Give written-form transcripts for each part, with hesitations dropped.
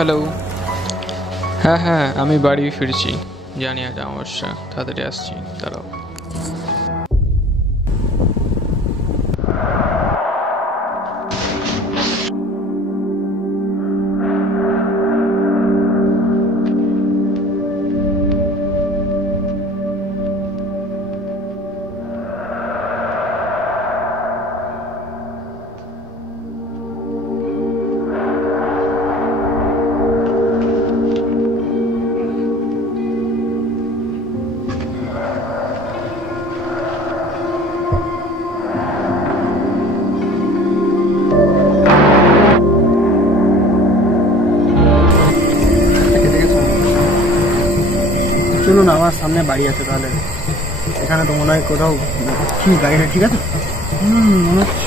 Hello. হ্যাঁ হ্যাঁ, আমি বাড়ি ফিরছি। জানি আজ অমাবস্যা, তাড়াতাড়ি আসছি, দাঁড়াও। চলুন, আমার সামনে বাড়ি আছে, তাহলে এখানে তো মনে হয় কোথাও কি গাড়িটা ঠিক আছে। মনে হচ্ছে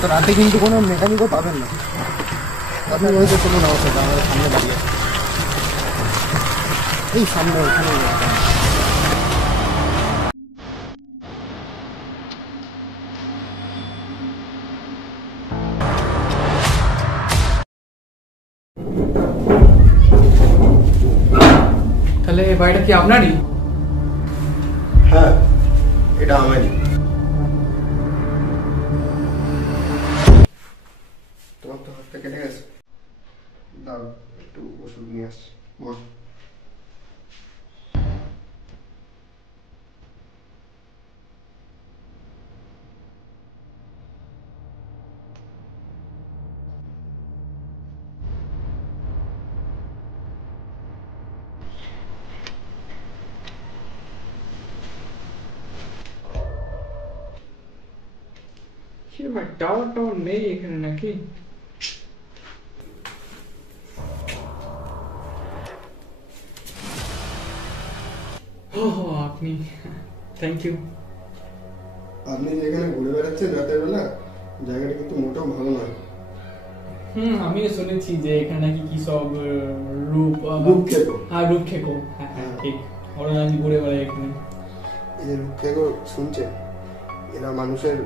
তো রাতে কিন্তু কোনো মেকানিকও পাবেন না। আপনি বলতে চলুন আমার সাথে, আমাদের সামনে বাড়ি আছে, এই সামনে ওখানে। তাহলে বাড়িটা কি আপনারই? হ্যাঁ, এটা আমারই। তোমার তো হাতটা কেটে গেছে, দাও একটু ওষুধ নিয়ে আসছি। বল। টাওয়ার টাওয়ার নেই এখানে নাকি? ও আপনি, থ্যাংক ইউ। আপনি যেখানে ঘুরে বেড়াচ্ছেন রাতের বেলা, জায়গাটা কিন্তু মোটেও ভালো নয়। আমিও শুনেছি যে এখানে নাকি কি সব রূপক্ষেকো। হ্যাঁ রূপক্ষেকো, হ্যাঁ হ্যাঁ ঠিক, ওরা নাকি ঘুরে বেড়ায় এখানে। এই যে রূপক্ষেকো শুনছেন, এরা মানুষের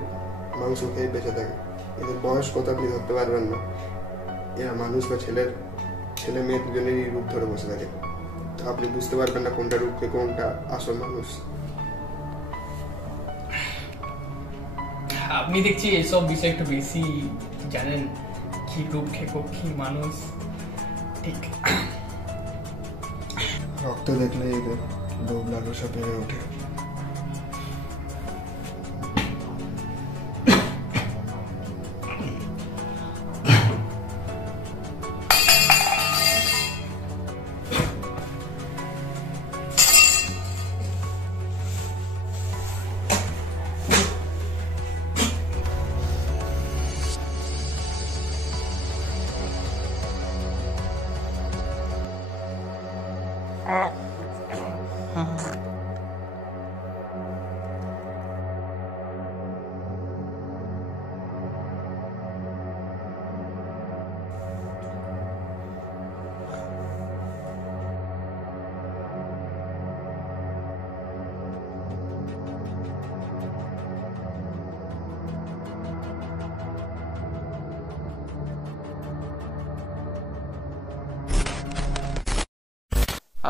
মাংস খেয়ে বেঁচে থাকে। এদের বয়স কত আপনি ধরতে পারবেন না। এরা মানুষ বা ছেলে মেয়ে দুজনেরই রূপ ধরে বসে থাকে। তো আপনি বুঝতে পারবেন না কোনটা রূপক্ষেকো কোনটা আসল মানুষ। আপনি দেখছি এসব বিষয় একটু বেশি জানেন, কি রূপক্ষেকো কি মানুষ। ঠিক, রক্ত দেখলে এদের লোভ লালসা বেড়ে ওঠে।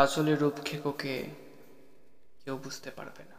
আসলে রূপক্ষেকোকে কেউ বুঝতে পারবে না।